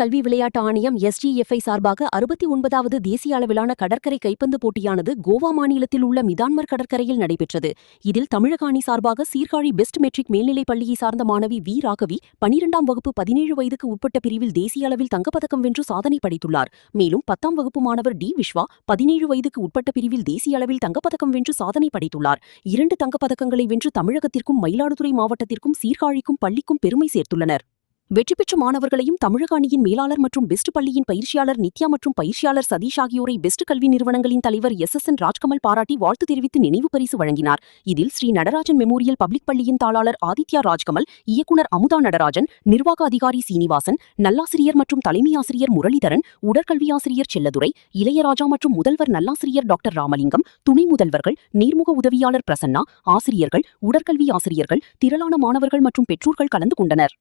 கல்வி விளையாட்டு ஆணையம் SGFI சார்பாக 69வது தேசிய அளவிலான கடற்கரை கைப்பந்து போட்டியானது கோவா மாநிலத்தில் உள்ள மிதான்மர் கடற்கரையில் நடைபெற்றது. இதில் தமிழக அணி சார்பாக சீர்காழி பெஸ்ட் மெட்ரிக் மேல்நிலைப் பள்ளியை சார்ந்த மாணவி வி. ராகவி 12ஆம் வகுப்பு 17 வயதுக்கு உட்பட்ட பிரிவில் தேசிய அளவில் தங்கப்பதக்கம் வென்று சாதனை படைத்துள்ளார். மேலும் 10ஆம் வகுப்பு மாணவர் டி. விஸ்வா 17 வயதுக்கு உட்பட்ட பிரிவில் தேசிய அளவில் தங்கப்பதக்கம் வென்று சாதனை படைத்துள்ளார். 2 தங்கப்பதக்கங்களை வென்று தமிழகத்திற்கும் மயிலாடுதுறை மாவட்டத்திற்கும் சீர்காழிக்கும் பள்ளிக்கும் பெருமை சேர்த்துள்ளனர். வெற்றி பெற்ற மாணவர்களையும் தமிழக அணியின் மேலாளர் மற்றும் பெஸ்ட் பள்ளியின் பயிற்சியாளர் நித்யா மற்றும் பயிற்சியாளர் சதீஷ் ஆகியோரை பெஸ்ட் கல்வி நிறுவனங்களின் தலைவர் SSN ராஜ்கமல் பாராட்டி வாழ்த்து தெரிவித்து நினைவு பரிசு வழங்கினார். இதில் ஸ்ரீ நடராஜன் மெமோரியல் பப்ளிக் பள்ளியின் தாளாளர் ஆதித்யா ராஜ்கமல், இயக்குனர் அமுதா நடராஜன், நிர்வாக அதிகாரி சீனிவாசன், நல்லாசிரியர் மற்றும் தலைமை ஆசிரியர் முரளிதரன், உடற்கல்வி ஆசிரியர் செல்லதுரை, இளையராஜா மற்றும் முதல்வர் நல்லாசிரியர் டாக்டர் ராமலிங்கம், துணை முதல்வர்கள், நேர்முக உதவியாளர் பிரசன்னா, ஆசிரியர்கள், உடற்கல்வி ஆசிரியர்கள், திரளான மாணவர்கள் மற்றும் பெற்றோர்கள் கலந்து கொண்டனர்.